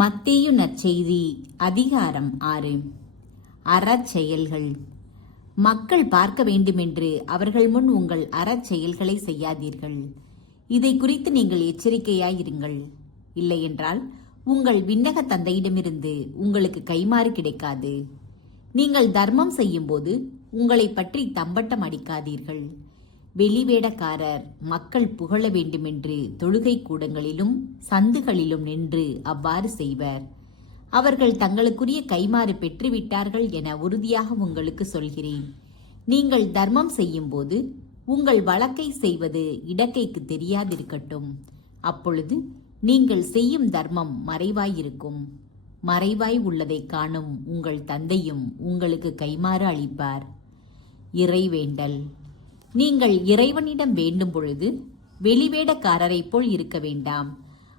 மத்தேயு நற்செய்தி அதிகாரம் 6. அறச்செயல்கள். மக்கள் பார்க்க வேண்டுமென்று அவர்கள் முன் உங்கள் அறச்செயல்களை செய்யாதீர்கள். இதை குறித்து நீங்கள் எச்சரிக்கையாயிருங்கள். இல்லையென்றால் உங்கள் விண்ணக தந்தையிடமிருந்து உங்களுக்கு கைமாறு கிடைக்காது. நீங்கள் தர்மம் செய்யும்போது உங்களை பற்றி தம்பட்டம் அடிக்காதீர்கள். வெளிவேடக்காரர் மக்கள் புகழ வேண்டுமென்று தொழுகை கூடங்களிலும் சந்துகளிலும் நின்று அவ்வாறு செய்வர். அவர்கள் தங்களுக்குரிய கைமாறு பெற்றுவிட்டார்கள் என உறுதியாக உங்களுக்கு சொல்கிறேன். நீங்கள் தர்மம் செய்யும்போது உங்கள் வழக்கை செய்வது இடக்கைக்கு தெரியாதிருக்கட்டும். அப்பொழுது நீங்கள் செய்யும் தர்மம் மறைவாயிருக்கும். மறைவாய் உள்ளதை காணும் உங்கள் தந்தையும் உங்களுக்கு கைமாறு அளிப்பார். இறைவேண்டல். நீங்கள் இறைவனிடம் வேண்டும் பொழுது வெளிவேடக்காரரைப் போல் இருக்க வேண்டாம்.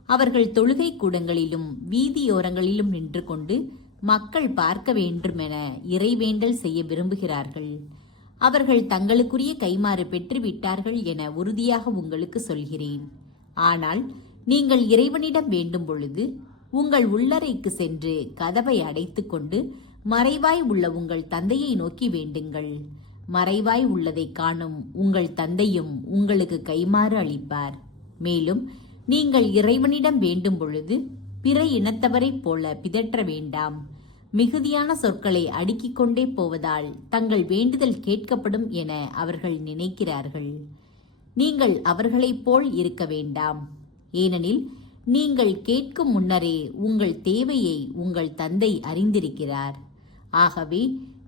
அவர்கள் தொழுகை கூடங்களிலும் வீதியோரங்களிலும் நின்று கொண்டு மக்கள் பார்க்க வேண்டுமென இறைவேண்டல் செய்ய விரும்புகிறார்கள். அவர்கள் தங்களுக்குரிய கைமாறு பெற்றுவிட்டார்கள் என உறுதியாக உங்களுக்கு சொல்கிறேன். ஆனால் நீங்கள் இறைவனிடம் வேண்டும் பொழுது உங்கள் உள்ளறைக்கு சென்று கதவை அடைத்து கொண்டு மறைவாய் உள்ள உங்கள் தந்தையை நோக்கி வேண்டுங்கள். மறைவாய் உள்ளதை காணும் உங்கள் தந்தையும் உங்களுக்கு கைமாறு அளிப்பார். மேலும் நீங்கள் இறைவனிடம் வேண்டும் பொழுது பிற இனத்தவரைப் போல பிதற்ற வேண்டாம். மிகுதியான சொற்களை அடுக்கிக் கொண்டே போவதால் தங்கள் வேண்டுதல் கேட்கப்படும் என அவர்கள் நினைக்கிறார்கள். நீங்கள் அவர்களைப் போல் இருக்க வேண்டாம். ஏனெனில் நீங்கள் கேட்கும் முன்னரே உங்கள் தேவையை உங்கள் தந்தை அறிந்திருக்கிறார். ஆகவே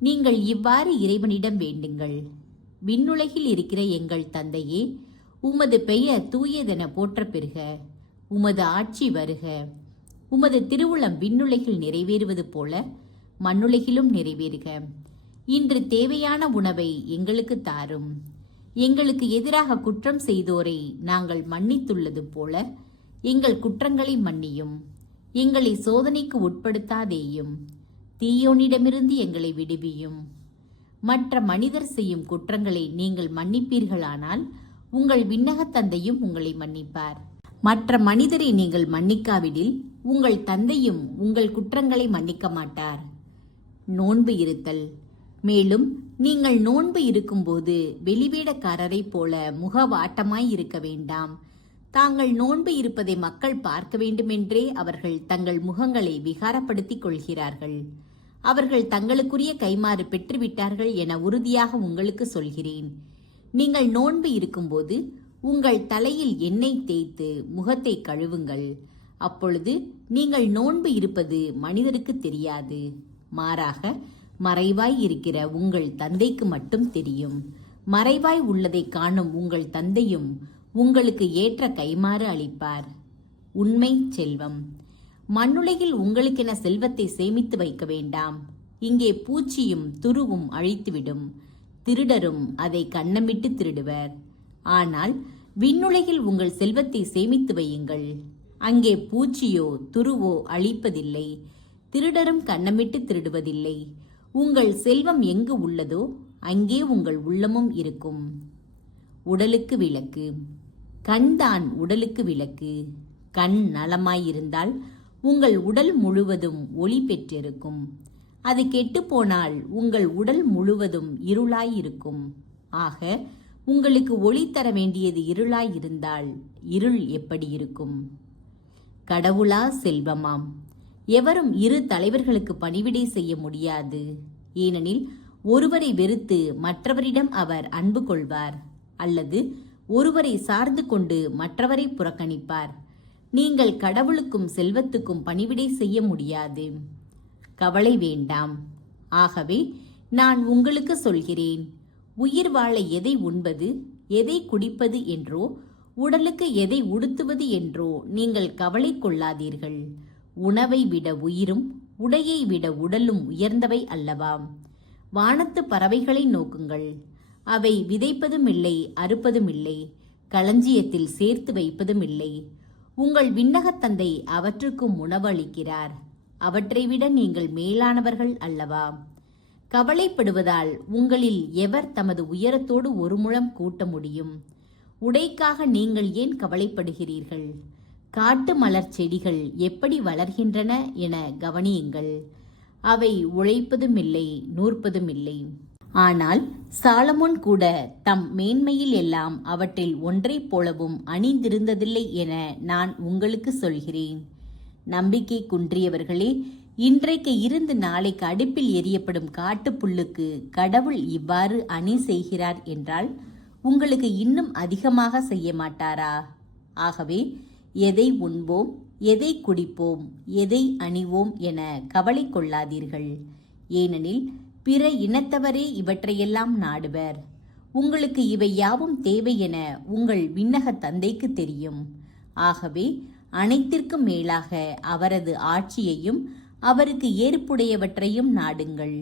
நீங்கள் இவ்வாறு இறைவனிடம் வேண்டுங்கள். விண்ணுலகில் இருக்கிற எங்கள் தந்தையே, உமது பெயர் தூயதென போற்றப் பெறுக. உமது ஆட்சி வருக. உமது திருவுளம் விண்ணுலகில் நிறைவேறுவது போல மண்ணுலகிலும் நிறைவேறுக. இன்று தேவையான உணவை எங்களுக்கு தாரும். எங்களுக்கு எதிராக குற்றம் செய்தோரை நாங்கள் மன்னித்துள்ளது போல எங்கள் குற்றங்களை மன்னியும். எங்களை சோதனைக்கு உட்படுத்தாதேயும். தீயோனிடமிருந்து எங்களை விடுவியும். மற்ற மனிதர் செய்யும் குற்றங்களை நீங்கள் மன்னிப்பீர்களானால் உங்கள் விண்ணகத் தந்தையும் உங்களை மன்னிப்பார். மற்ற மனிதரை நீங்கள் மன்னிக்காவிடில் உங்கள் தந்தையும் உங்கள் குற்றங்களை மன்னிக்க மாட்டார். நோன்பு இருத்தல். மேலும் நீங்கள் நோன்பு இருக்கும்போது வெளிவேடக்காரரைப் போல முகவாட்டமாய் இருக்க வேண்டாம். தாங்கள் நோன்பு இருப்பதை மக்கள் பார்க்க வேண்டுமென்றே அவர்கள் தங்கள் முகங்களை விகாரப்படுத்திக் கொள்கிறார்கள். அவர்கள் தங்களுக்குரிய கைமாறு பெற்றுவிட்டார்கள் என உறுதியாக உங்களுக்கு சொல்கிறேன். நீங்கள் நோன்பு இருக்கும்போது உங்கள் தலையில் எண்ணெய் தேய்த்து முகத்தை கழுவுங்கள். அப்பொழுது நீங்கள் நோன்பு இருப்பது மனிதருக்கு தெரியாது. மாறாக மறைவாய் இருக்கிற உங்கள் தந்தைக்கு மட்டும் தெரியும். மறைவாய் உள்ளதை காணும் உங்கள் தந்தையும் உங்களுக்கு ஏற்ற கைமாறு அளிப்பார். உண்மை செல்வம். மண்ணுலகில் உங்களுக்கென செல்வத்தை சேமித்து வைக்க வேண்டாம். இங்கே பூச்சியும் துருவும் அழித்துவிடும், திருடரும் அதை கன்னமிட்டு திருடுவர். ஆனால் விண்ணுலகில் உங்கள் செல்வத்தை சேமித்து வையுங்கள். அங்கே பூச்சியோ துருவோ அழிப்பதில்லை, திருடரும் கன்னமிட்டு திருடுவதில்லை. உங்கள் செல்வம் எங்கு உள்ளதோ அங்கே உங்கள் உள்ளமும் இருக்கும். உடலுக்கு விளக்கு. கண்தான் உடலுக்கு விளக்கு. கண் நலமாயிருந்தால் உங்கள் உடல் முழுவதும் ஒளி பெற்றிருக்கும். அது கெட்டுப்போனால் உங்கள் உடல் முழுவதும் இருளாயிருக்கும். ஆக உங்களுக்கு ஒளி தர வேண்டியது இருளாயிருந்தால் இருள் எப்படி இருக்கும்? கடவுளா செல்வமாம். எவரும் இரு தலைவர்களுக்கு பணிவிடை செய்ய முடியாது. ஏனெனில் ஒருவரை வெறுத்து மற்றவரிடம் அவர் அன்பு கொள்வார், அல்லது ஒருவரை சார்ந்து கொண்டு மற்றவரை புறக்கணிப்பார். நீங்கள் கடவுளுக்கும் செல்வத்துக்கும் பணிவிடை செய்ய முடியாது. கவலை வேண்டாம். ஆகவே நான் உங்களுக்கு சொல்கிறேன், உயிர் வாழ எதை உண்பது, எதை குடிப்பது என்றோ, உடலுக்கு எதை உடுத்துவது என்றோ நீங்கள் கவலை கொள்ளாதீர்கள். உணவை விட உயிரும் உடையை விட உடலும் உயர்ந்தவை அல்லவா? வானத்து பறவைகளை நோக்குங்கள். அவை விதைப்பதும் இல்லை, அறுப்பதும் இல்லை, களஞ்சியத்தில் சேர்த்து வைப்பதும் இல்லை. உங்கள் விண்ணகத் தந்தை அவற்றுக்கும் உணவு அளிக்கிறார். அவற்றை விட நீங்கள் மேலானவர்கள் அல்லவா? கவலைப்படுவதால் உங்களில் எவர் தமது உயரத்தோடு ஒரு முழம் கூட்ட முடியும்? உடைக்காக நீங்கள் ஏன் கவலைப்படுகிறீர்கள்? காட்டு மலர் செடிகள் எப்படி வளர்கின்றன என கவனியுங்கள். அவை உழைப்பதுமில்லை, நூற்பதுமில்லை. ஆனால் சாலமோன் கூட தம் மேன்மையில் எல்லாம் அவற்றில் ஒன்றைப் போலவும் அணிந்திருந்ததில்லை என நான் உங்களுக்கு சொல்கிறேன். நம்பிக்கை குன்றியவர்களே, இன்றைக்கு இருந்து நாளைக்கு அடுப்பில் எரியப்படும் காட்டுப்புல்லுக்கு கடவுள் இவ்வாறு அணி செய்கிறார் என்றால் உங்களுக்கு இன்னும் அதிகமாக செய்ய மாட்டாரா? ஆகவே எதை உண்போம், எதை குடிப்போம், எதை அணிவோம் என கவலை கொள்ளாதீர்கள். ஏனெனில் பிற இனத்தவரே இவற்றையெல்லாம் நாடுவர். உங்களுக்கு இவை யாவும் தேவை என உங்கள் விண்ணக தந்தைக்கு தெரியும். ஆகவே அனைத்திற்கும் மேலாக அவரது ஆட்சியையும் அவருக்கு ஏற்புடையவற்றையும் நாடுங்கள்.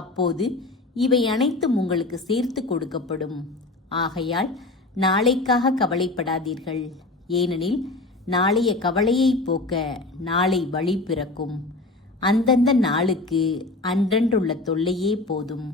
அப்போது இவை அனைத்தும் உங்களுக்கு சேர்த்து கொடுக்கப்படும். ஆகையால் நாளைக்காக கவலைப்படாதீர்கள். ஏனெனில் நாளைய கவலையை போக்க நாளை வழி பிறக்கும். அந்தந்த நாளுக்கு அன்றன்றுள்ள தொல்லையே போதும்.